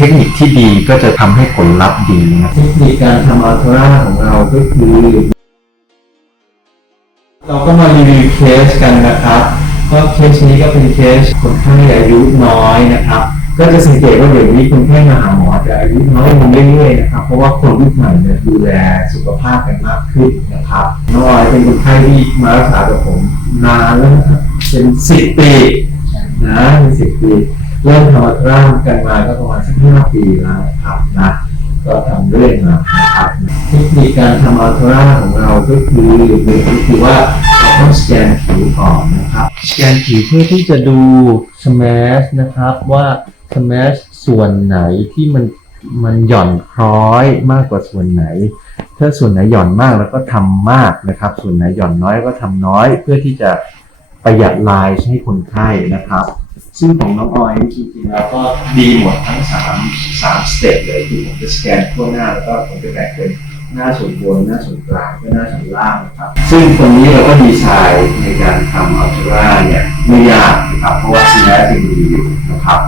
ทคนิคที่ดีก็จะทำให้ผลลัพธ์ดีนะเทคนิคการทำอัลตราของเราก็คือ เราก็มารีวิวเคสกันนะครับก็เคสนี้ก็เป็นเคสคนไข้อายุน้อยนะครับ ก็จะสังเกตว่าเดี๋ยวนี้คนไข้มาหาหมอจะอายุน้อยลงเรื่อยๆนะครับ เพราะว่าคนรุ่นใหม่เนี่ยดูแลสุขภาพกันมากขึ้นนะครับน้องออยเป็นคนไข้ที่มารักษากับผมนานแล้วนะครับเป็นสิบปีนะเป็นสิบปี เริ่มทำอัลตรากันมาก็ประมาณสักห้าปีแล้วครับนะก็ทำเรื่อยมานะครับเทคนิคการทำอัลตราของเราก็คือหนึ่งก็คือว่าเราต้องสแกนผิวก่อนนะครับ สแกนผิวเพื่อที่จะดูสแมชนะครับว่าสแมชส่วนไหนที่มันมันหย่อนคล้อยมากกว่าส่วนไหน ถ้าส่วนไหนหย่อนมากแล้วก็ทำมากนะครับ ส่วนไหนหย่อนน้อยก็ทำน้อย เพื่อที่จะประหยัดลายให้คนไข้นะครับ ซึ่งของน้องออยนี่จริงๆแล้วก็ดีหมดทั้งสามสามสเต็ปเลยคือผมจะสแกนทั่วหน้าแล้วก็ผมจะแบ่งเป็นหน้าส่วนบนหน้าส่วนกลางและหน้าส่วนล่างนะครับ ซึ่งตรงนี้เราก็ดีไซน์ในการทำอัลตราเนี่ยไม่ยากนะครับเพราะว่าซีแลสยังดีอยู่นะครับ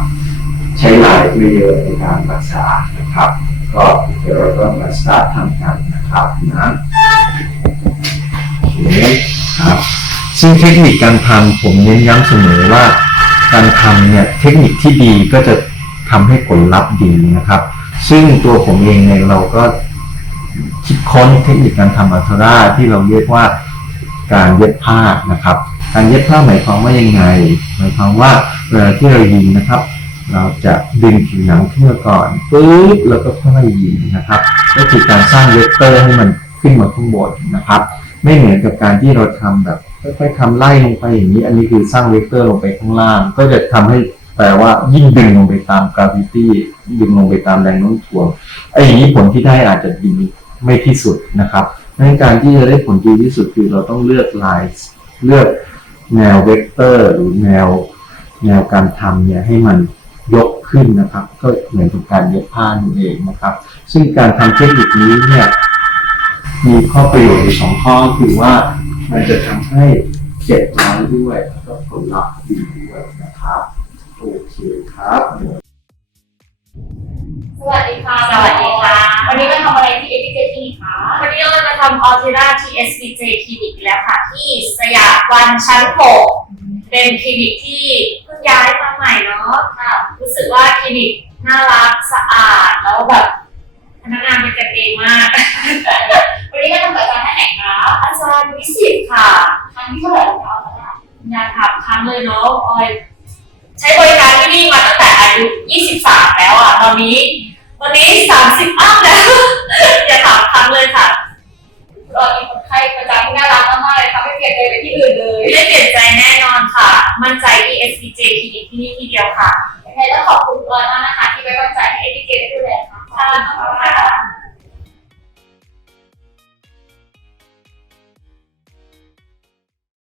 ใช้หลายไม่เยอะในการรักษานะครับ ก็เดี๋ยวเราก็มาสตาร์ททำกันนะครับนะโอเคครับซึ่งเทคนิคการทำผมเน้นย้ำเสมอว่า การทำเนี่ยเทคนิคที่ดีก็จะทำให้ผลลัพธ์ดีนะครับ ซึ่งตัวผมเองเนี่ยเราก็คิดค้นเทคนิคการทำอัลตราที่เราเรียกว่าการเย็บผ้านะครับ การเย็บผ้าหมายความว่ายังไง หมายความว่าเวลาที่เรายิงนะครับ เราจะดึงผิวหนังขึ้นมาก่อนปุ๊บแล้วก็ค่อยยิงนะครับ ก็คือการสร้างเวกเตอร์ให้มันขึ้นมาข้างบนนะครับ ไม่เหมือนกับการที่เราทำแบบค่อยๆทำไล่ลงไปอย่างนี้ อันนี้คือสร้างเวกเตอร์ลงไปข้างล่าง ก็จะทำให้แปลว่ายิ่งดึงลงไปตามกราฟิตี้ดึงลงไปตามแรงโน้มถ่วงไอ้อย่างนี้ผลที่ได้อาจจะดีไม่ที่สุดนะครับดังนั้นการที่จะได้ผลดีที่สุดคือเราต้องเลือกลายเลือกแนวเวกเตอร์หรือแนวแนวการทำเนี่ยให้มันยกขึ้นนะครับ ก็เหมือนกับการเย็บผ้านั่นเองนะครับ ซึ่งการทำเทคนิคนี้เนี่ย มีข้อประโยชน์อยู่สองข้อคือว่ามันจะทำให้เจ็บน้อยด้วยแล้วก็ผลลัพธ์ดีด้วยนะครับโอเคครับ สวัสดีค่ะ สวัสดีค่ะ วันนี้มาทำอะไรที่เอพิเจคลินิกคะวันนี้เราจะทำออ t ิราที่ SBJ คลินิกแล้วค่ะ ที่สยามวันชั้น 6 เป็นคลินิกที่เพิ่งย้ายมาใหม่เนาะค่ะรู้สึกว่าคลินิกน่ารักสะอาดแล้วแบบพนักงานเป็นกันเองมาก จารย์วิสิตค่ะ ครั้งที่เท่าไหร่แล้วคะอาจารย์อยากถามครั้งเลยเนาะออยใช้บริการที่นี่มาตั้งแต่อายุ 23 แล้วอะ ตอนนี้ ตอนนี้ 30 อัพแล้ว อย่าถามครั้งเลยค่ะเรามีคนไข้ประจำที่น่ารักมากๆเลยค่ะไม่เปลี่ยนใจไปที่อื่นเลยไม่ได้เปลี่ยนใจแน่นอนค่ะ มั่นใจที่ SBJ คลินิกที่นี่ที่เดียวค่ะยังไงต้องขอบคุณออยมากนะคะ ที่ไว้วางใจให้เอพิเจได้ดูแลค่ะค่ะขอบคุณค่ะ